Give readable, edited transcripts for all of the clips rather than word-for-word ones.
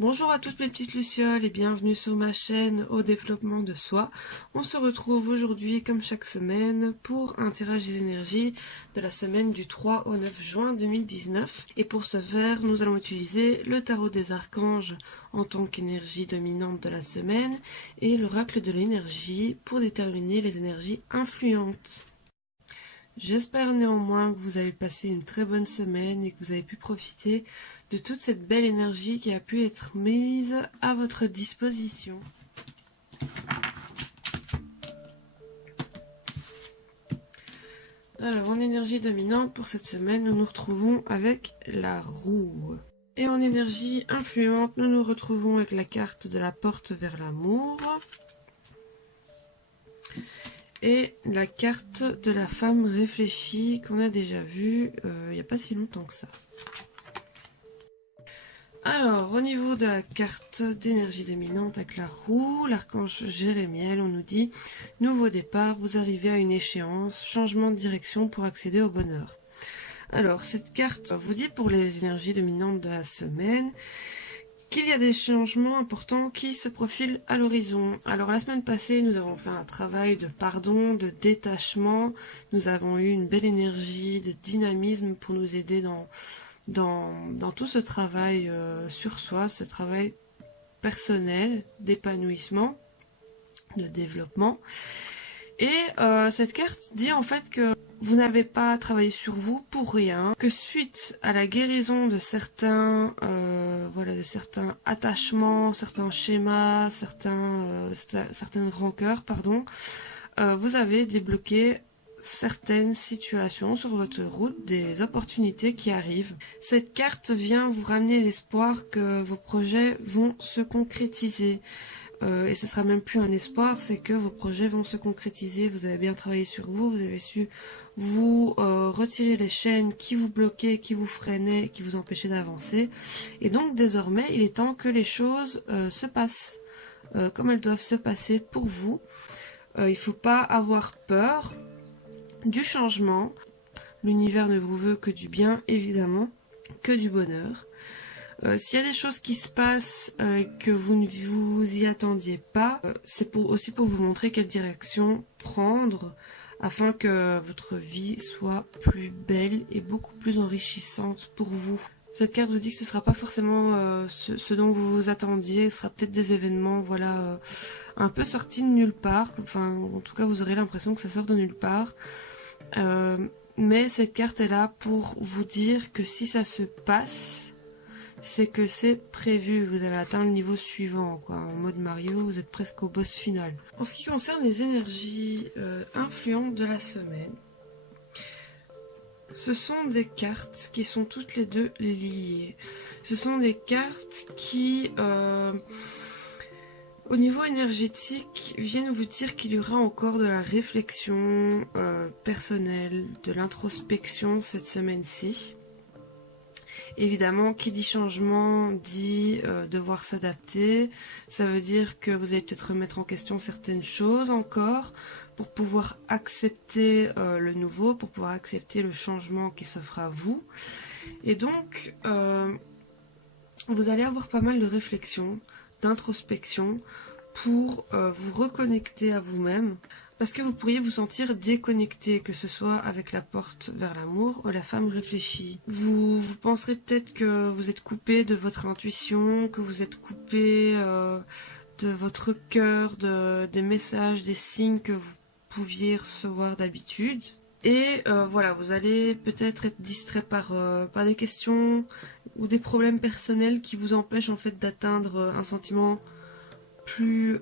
Bonjour à toutes mes petites lucioles et bienvenue sur ma chaîne au développement de soi. On se retrouve aujourd'hui comme chaque semaine pour un tirage des énergies de la semaine du 3 au 9 juin 2019. Et pour ce faire, nous allons utiliser le tarot des archanges en tant qu'énergie dominante de la semaine et l'oracle de l'énergie pour déterminer les énergies influentes. J'espère néanmoins que vous avez passé une très bonne semaine et que vous avez pu profiter de toute cette belle énergie qui a pu être mise à votre disposition. Alors, en énergie dominante pour cette semaine, nous nous retrouvons avec la roue. Et en énergie influente, nous nous retrouvons avec la carte de la porte vers l'amour. Et la carte de la femme réfléchie qu'on a déjà vue il n'y a pas si longtemps que ça. Alors, au niveau de la carte d'énergie dominante avec la roue, l'archange Jérémiel, on nous dit « Nouveau départ, vous arrivez à une échéance, changement de direction pour accéder au bonheur ». Alors, cette carte vous dit pour les énergies dominantes de la semaine qu'il y a des changements importants qui se profilent à l'horizon. Alors, la semaine passée, nous avons fait un travail de pardon, de détachement. Nous avons eu une belle énergie de dynamisme pour nous aider dans tout ce travail sur soi, ce travail personnel, d'épanouissement, de développement. Et cette carte dit en fait que vous n'avez pas travaillé sur vous pour rien, que suite à la guérison de certains attachements, certains schémas, certaines rancœurs, vous avez débloqué certaines situations sur votre route, des opportunités qui arrivent. Cette carte vient vous ramener l'espoir que vos projets vont se concrétiser. Et ce sera même plus un espoir, c'est que vos projets vont se concrétiser. Vous avez bien travaillé sur vous, vous avez su vous retirer les chaînes qui vous bloquaient, qui vous freinaient, qui vous empêchaient d'avancer. Et donc désormais, il est temps que les choses se passent comme elles doivent se passer pour vous. Il ne faut pas avoir peur du changement. L'univers ne vous veut que du bien, évidemment, que du bonheur. S'il y a des choses qui se passent que vous ne vous y attendiez pas, c'est aussi pour vous montrer quelle direction prendre afin que votre vie soit plus belle et beaucoup plus enrichissante pour vous. Cette carte vous dit que ce ne sera pas forcément ce dont vous vous attendiez, ce sera peut-être des événements un peu sortis de nulle part, enfin en tout cas vous aurez l'impression que ça sort de nulle part. Mais cette carte est là pour vous dire que si ça se passe, c'est que c'est prévu, vous avez atteint le niveau suivant, quoi. En mode Mario, vous êtes presque au boss final. En ce qui concerne les énergies influentes de la semaine, ce sont des cartes qui sont toutes les deux liées. Ce sont des cartes qui, au niveau énergétique, viennent vous dire qu'il y aura encore de la réflexion personnelle, de l'introspection cette semaine-ci. Évidemment, qui dit changement dit devoir s'adapter. Ça veut dire que vous allez peut-être remettre en question certaines choses encore pour pouvoir accepter le nouveau, pour pouvoir accepter le changement qui s'offre à vous. Et donc, vous allez avoir pas mal de réflexion, d'introspection pour vous reconnecter à vous-même. Parce que vous pourriez vous sentir déconnecté, que ce soit avec la porte vers l'amour ou la femme réfléchie. Vous penserez peut-être que vous êtes coupé de votre intuition, que vous êtes coupé de votre cœur, des messages, des signes que vous pouviez recevoir d'habitude. Et voilà, vous allez peut-être être distrait par des questions ou des problèmes personnels qui vous empêchent en fait d'atteindre un sentiment plus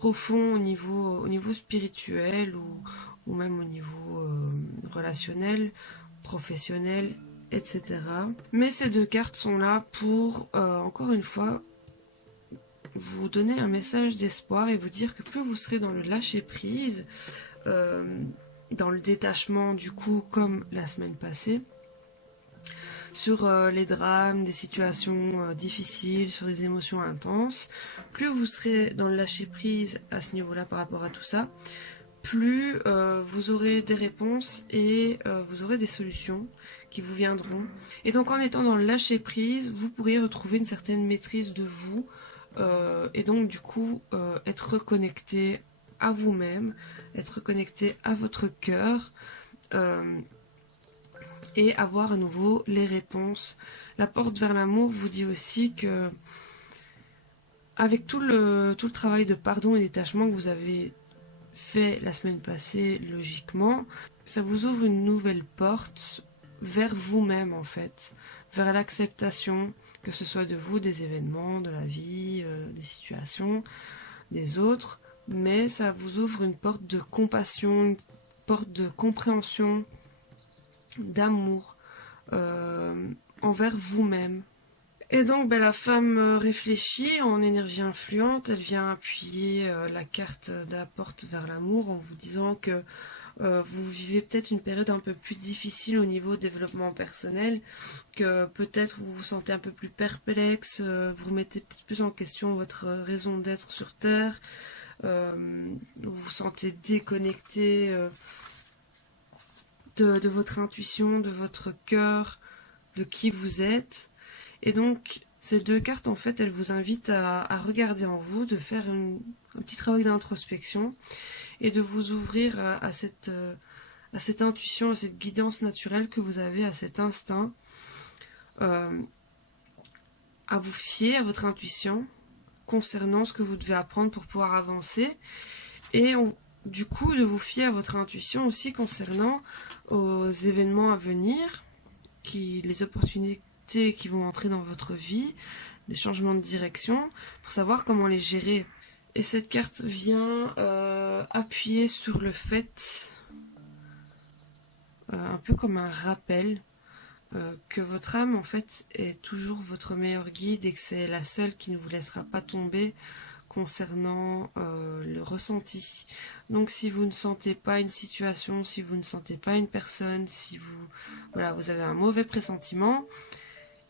profond au niveau spirituel ou même au niveau relationnel, professionnel, etc. Mais ces deux cartes sont là pour, encore une fois, vous donner un message d'espoir et vous dire que plus vous serez dans le lâcher-prise, dans le détachement du coup comme la semaine passée, sur les drames, des situations difficiles, sur des émotions intenses, plus vous serez dans le lâcher-prise à ce niveau-là par rapport à tout ça, plus vous aurez des réponses et vous aurez des solutions qui vous viendront. Et donc en étant dans le lâcher prise, vous pourriez retrouver une certaine maîtrise de vous et donc du coup être reconnecté à vous-même, être connecté à votre cœur et avoir à nouveau les réponses. La porte vers l'amour vous dit aussi que avec tout le travail de pardon et détachement que vous avez fait la semaine passée, logiquement, ça vous ouvre une nouvelle porte vers vous-même en fait, vers l'acceptation, que ce soit de vous, des événements, de la vie, des situations, des autres, mais ça vous ouvre une porte de compassion, une porte de compréhension, d'amour envers vous-même. Et donc la femme réfléchit en énergie influente, elle vient appuyer la carte de la porte vers l'amour en vous disant que vous vivez peut-être une période un peu plus difficile au niveau développement personnel, que peut-être vous vous sentez un peu plus perplexe, vous remettez peut-être plus en question votre raison d'être sur Terre, vous vous sentez déconnecté de votre intuition, de votre cœur, de qui vous êtes. Et donc, ces deux cartes, en fait, elles vous invitent à regarder en vous, de faire un petit travail d'introspection et de vous ouvrir à cette intuition, à cette guidance naturelle que vous avez, à cet instinct, à vous fier à votre intuition concernant ce que vous devez apprendre pour pouvoir avancer. Et du coup, de vous fier à votre intuition aussi concernant aux événements à venir, les opportunités qui vont entrer dans votre vie, des changements de direction, pour savoir comment les gérer. Et cette carte vient appuyer sur le fait, un peu comme un rappel, que votre âme en fait est toujours votre meilleur guide et que c'est la seule qui ne vous laissera pas tomber concernant le ressenti. Donc si vous ne sentez pas une situation, si vous ne sentez pas une personne, si vous avez un mauvais pressentiment,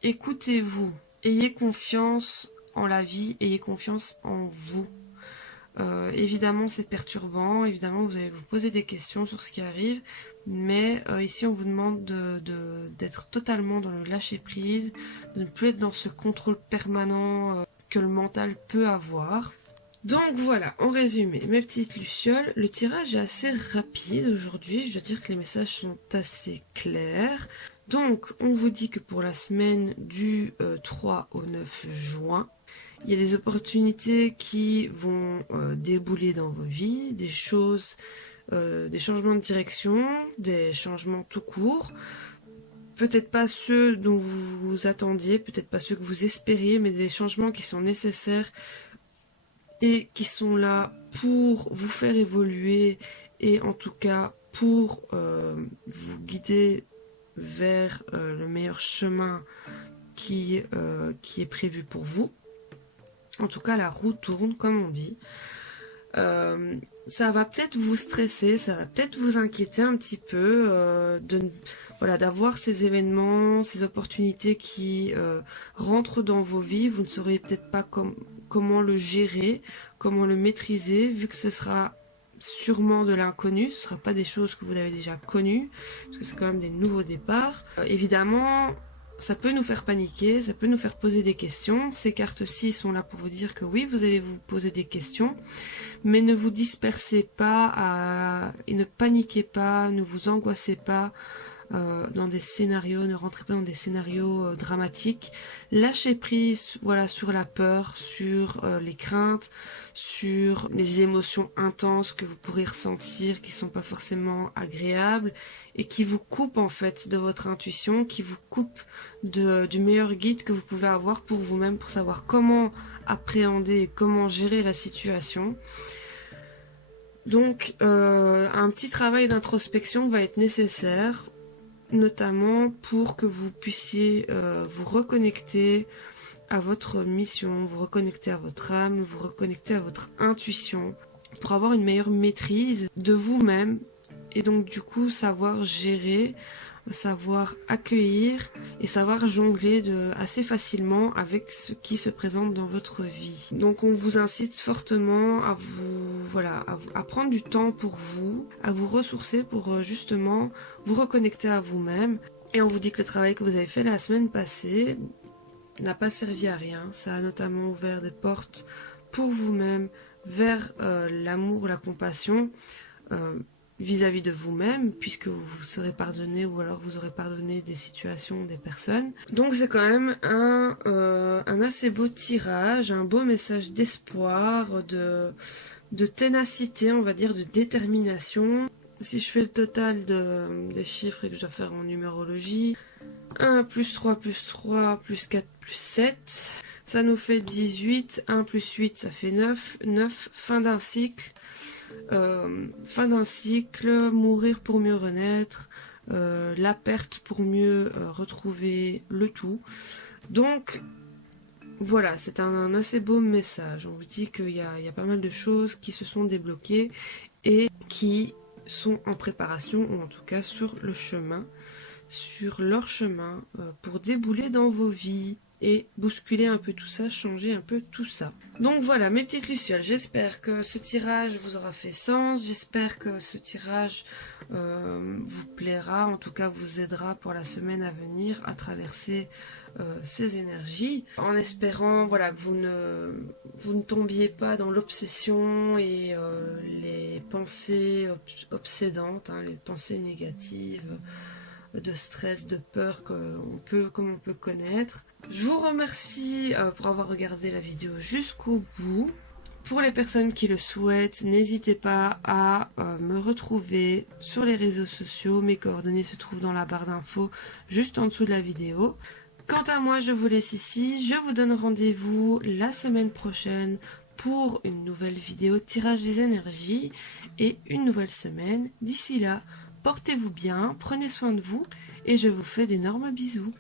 écoutez-vous, ayez confiance en la vie, ayez confiance en vous. Évidemment c'est perturbant, évidemment vous allez vous poser des questions sur ce qui arrive, mais ici on vous demande d'être totalement dans le lâcher prise, de ne plus être dans ce contrôle permanent que le mental peut avoir. Donc voilà, en résumé, mes petites lucioles, le tirage est assez rapide aujourd'hui, je dois dire que les messages sont assez clairs. Donc on vous dit que pour la semaine du 3 au 9 juin, il y a des opportunités qui vont débouler dans vos vies, des choses, des changements de direction, des changements tout court. Peut-être pas ceux dont vous vous attendiez, peut-être pas ceux que vous espériez, mais des changements qui sont nécessaires et qui sont là pour vous faire évoluer et en tout cas pour vous guider vers le meilleur chemin qui est prévu pour vous. En tout cas, la roue tourne, comme on dit. Ça va peut-être vous stresser, ça va peut-être vous inquiéter un petit peu d'avoir ces événements, ces opportunités qui rentrent dans vos vies. Vous ne saurez peut-être pas comment le gérer, comment le maîtriser, vu que ce sera sûrement de l'inconnu, ce ne sera pas des choses que vous avez déjà connues, parce que c'est quand même des nouveaux départs. Évidemment, ça peut nous faire paniquer, ça peut nous faire poser des questions. Ces cartes-ci sont là pour vous dire que oui, vous allez vous poser des questions, mais ne vous dispersez pas et ne paniquez pas, ne vous angoissez pas dans des scénarios, ne rentrez pas dans des scénarios dramatiques. Lâchez prise, sur la peur, sur les craintes, sur les émotions intenses que vous pourrez ressentir, qui sont pas forcément agréables et qui vous coupent en fait de votre intuition, qui vous coupent du meilleur guide que vous pouvez avoir pour vous-même, pour savoir comment appréhender et comment gérer la situation. Donc un petit travail d'introspection va être nécessaire, notamment pour que vous puissiez vous reconnecter à votre mission, vous reconnecter à votre âme, vous reconnecter à votre intuition, pour avoir une meilleure maîtrise de vous-même et donc du coup savoir gérer, savoir accueillir et savoir jongler assez facilement avec ce qui se présente dans votre vie. Donc on vous incite fortement à prendre du temps pour vous, à vous ressourcer pour justement vous reconnecter à vous-même Et on vous dit que le travail que vous avez fait la semaine passée n'a pas servi à rien. Ça a notamment ouvert des portes pour vous-même vers l'amour, la compassion vis-à-vis de vous-même, puisque vous vous serez pardonné ou alors vous aurez pardonné des situations, des personnes. Donc c'est quand même un assez beau tirage, un beau message d'espoir, de ténacité, on va dire, de détermination. Si je fais le total des chiffres et que je dois faire en numérologie, 1 plus 3 plus 3 plus 4 plus 7, ça nous fait 18, 1 plus 8 ça fait 9, 9, fin d'un cycle. Fin d'un cycle, mourir pour mieux renaître, la perte pour mieux retrouver le tout. Donc voilà, c'est un assez beau message. On vous dit qu'il y a pas mal de choses qui se sont débloquées et qui sont en préparation, ou en tout cas sur le chemin, sur leur chemin, pour débouler dans vos vies et bousculer un peu tout ça, changer un peu tout ça. Donc voilà mes petites lucioles, j'espère que ce tirage vous aura fait sens, j'espère que ce tirage vous plaira, en tout cas vous aidera pour la semaine à venir à traverser ces énergies, en espérant voilà que vous ne tombiez pas dans l'obsession et les pensées obsédantes, hein, les pensées négatives, de stress, de peur comme on peut connaître. Je vous remercie pour avoir regardé la vidéo jusqu'au bout. Pour les personnes qui le souhaitent, n'hésitez pas à me retrouver sur les réseaux sociaux. Mes coordonnées se trouvent dans la barre d'infos juste en dessous de la vidéo. Quant à moi, je vous laisse ici. Je vous donne rendez-vous la semaine prochaine pour une nouvelle vidéo de tirage des énergies et une nouvelle semaine. D'ici là, portez-vous bien, prenez soin de vous et je vous fais d'énormes bisous.